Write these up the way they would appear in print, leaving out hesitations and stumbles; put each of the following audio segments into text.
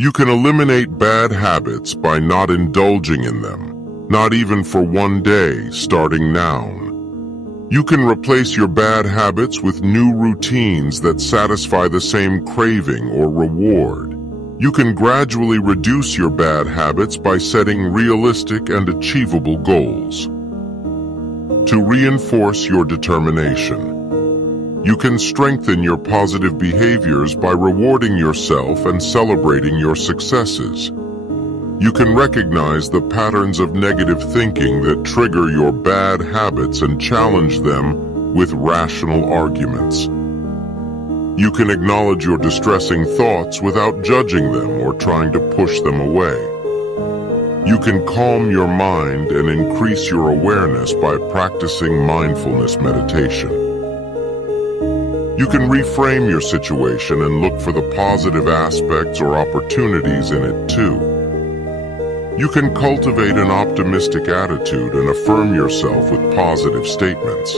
You can eliminate bad habits by not indulging in them, not even for one day, starting now. You can replace your bad habits with new routines that satisfy the same craving or reward. You can gradually reduce your bad habits by setting realistic and achievable goals. To reinforce your determination, you can strengthen your positive behaviors by rewarding yourself and celebrating your successes. You can recognize the patterns of negative thinking that trigger your bad habits and challenge them with rational arguments. You can acknowledge your distressing thoughts without judging them or trying to push them away. You can calm your mind and increase your awareness by practicing mindfulness meditation. You can reframe your situation and look for the positive aspects or opportunities in it too. You can cultivate an optimistic attitude and affirm yourself with positive statements.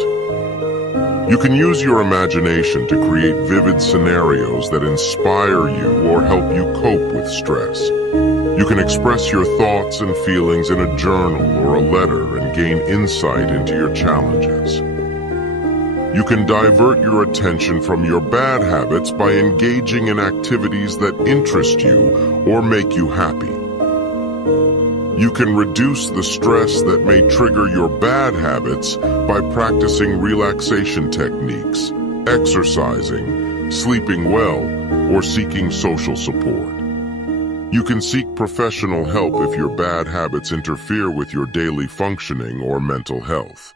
You can use your imagination to create vivid scenarios that inspire you or help you cope with stress. You can express your thoughts and feelings in a journal or a letter and gain insight into your challenges. You can divert your attention from your bad habits by engaging in activities that interest you or make you happy. You can reduce the stress that may trigger your bad habits by practicing relaxation techniques, exercising, sleeping well, or seeking social support. You can seek professional help if your bad habits interfere with your daily functioning or mental health.